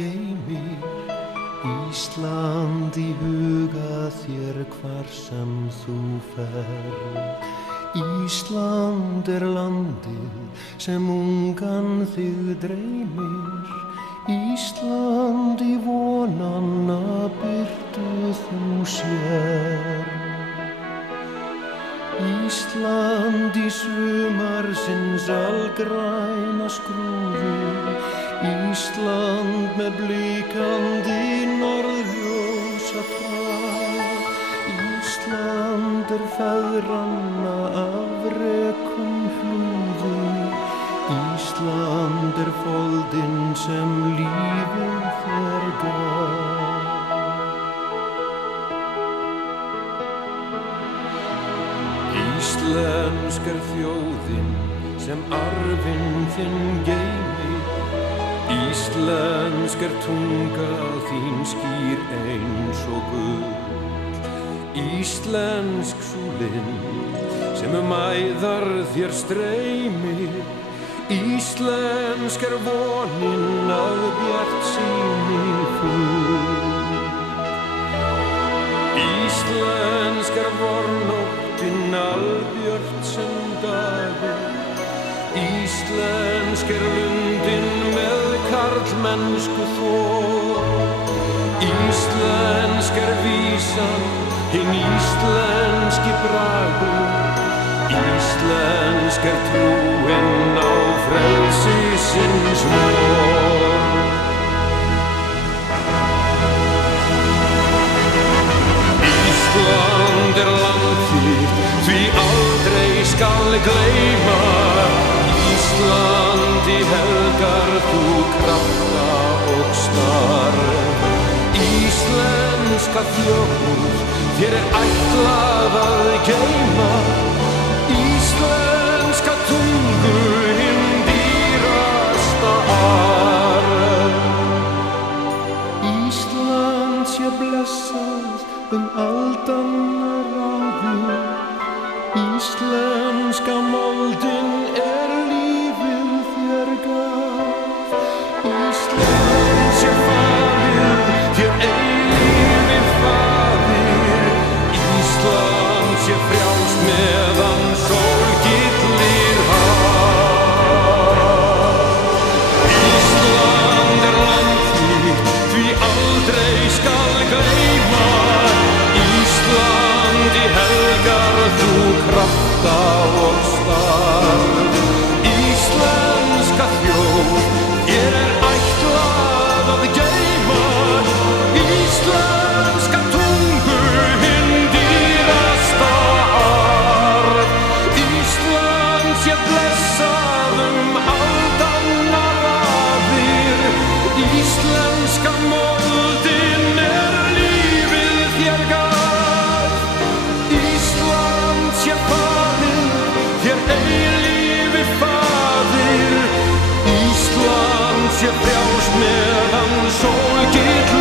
geymir, Ísland í huga þér hvar sem þú ferð. Ísland landið sem ungan þig dreymir, Ísland í vonanna birtu þú sér. Ísland í sumarsins algræna skrúðu, Ísland með blikandi norðljósa trað. Ísland feðranna afrekum hlúðu, Ísland foldinn sem lífið þér gaf. Íslensk þjóðin sem arfinn þinn geymir, Íslensk tunga þín skýr eins og gull. Íslensk sú lind sem æðar þér streymir, Íslensk vonin að bjartsýni full. Íslensk vornóttin albjört sem dagur, Íslensk lundin með karlmennsku þor. Íslensk vísan, hinn íslenski bragur, Íslensk trúin á frelsisins vor. Ísland land þitt, því aldrei skal gleyma, Ísland í helgar þú krafta og starf. Íslenska þjóð, þér ætlað að geyma, Íslenska tungu hinn dýrasta arf. Ísland sé blessað aldanna raðir, Íslenska moldin lífið þér gaf. Ísland sé faðir, þér eilífi faðir, Ísland sé frjálst meðan sól gyllir haf. Ísland land þitt, því aldrei skal gleyma, Ísland í helgar þú krafta og starf. Íslenska þjóð, þér ætlað að geyma, Íslenska tungu hinn dýrasta arf. Ísland sé blessað aldanna raðir, Íslenska moldin lífið þér gaf. Ísland sé faðir, þér eilífi faðir, Ísland sé frjálst meðan sól gyllir